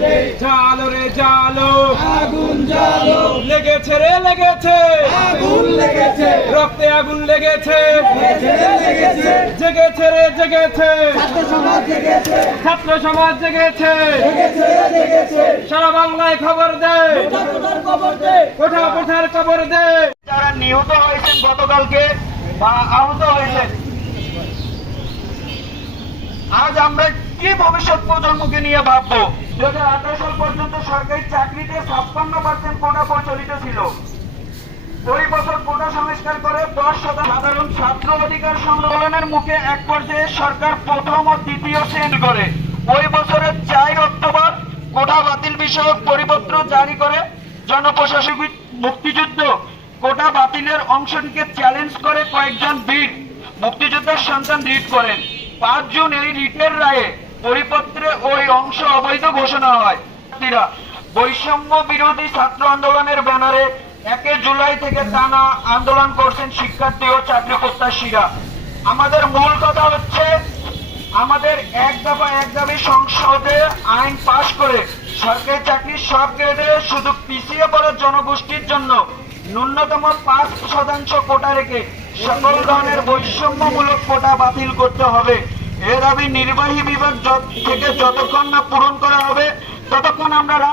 জালো রে জালো, আগুন জ্বালো, লেগেছে রে লেগেছে, আগুন লেগেছে, রক্তে আগুন লেগেছে, লেগেছে, জেগেছে রে জেগেছে, ছাত্র সমাজ জেগেছে, ছাত্র সমাজ জেগেছে, লেগেছে, সারা বাংলায় খবর দে, খবর দে, কোঠা কোঠার খবর দে। যারা নিহত হয়েছেন গতকালকে বা আহত হয়েছেন, আজ আমরা কি ভবিষ্যৎ প্রজন্মকে নিয়ে ভাববো? 2018 সাল পর্যন্ত সরকারি চাকরিতে 56% কোটা প্রচলিত ছিল। ওই বছর কোটা সংস্কার করে 10% সাধারণ ছাত্র অধিকার সংগ্রামের মুখে এক পর্যায়ে সরকার প্রথম ও দ্বিতীয় শ্রেণী করে ওই বছরের 4 অক্টোবর কোটা বাতিল বিষয়ক পরিপত্র জারি করে জনপ্রশাসনিক মুক্তিযুদ্ধ কোটা বাতিলের অংশটিকে চ্যালেঞ্জ করে কয়েকজন বীর মুক্তিযোদ্ধার সন্তান রিট করেন। 5 জুন এই রিটের রায়ে পরিপত্রে ওই অংশ অবৈধ ঘোষণা হয়। বৈষম্য বিরোধী ছাত্র আন্দোলনের ব্যানারে 1 জুলাই থেকে টানা আন্দোলন করছেন শিক্ষার্থী ও চাকরি প্রত্যাশীরা। আমাদের মূল কথা হচ্ছে, আমাদের এক দাবি সংসদে আইন পাশ করে সরকারি চাকরির সব গ্রেডে শুধু পিছিয়ে পড়া জনগোষ্ঠীর জন্য ন্যূনতম 5% কোটা রেখে সকল ধরনের বৈষম্যমূলক কোটা বাতিল করতে হবে। এ দাবি নির্বাহী বিভাগ থেকে যতক্ষণ না পূরণ করা হবে ততক্ষণ আমরা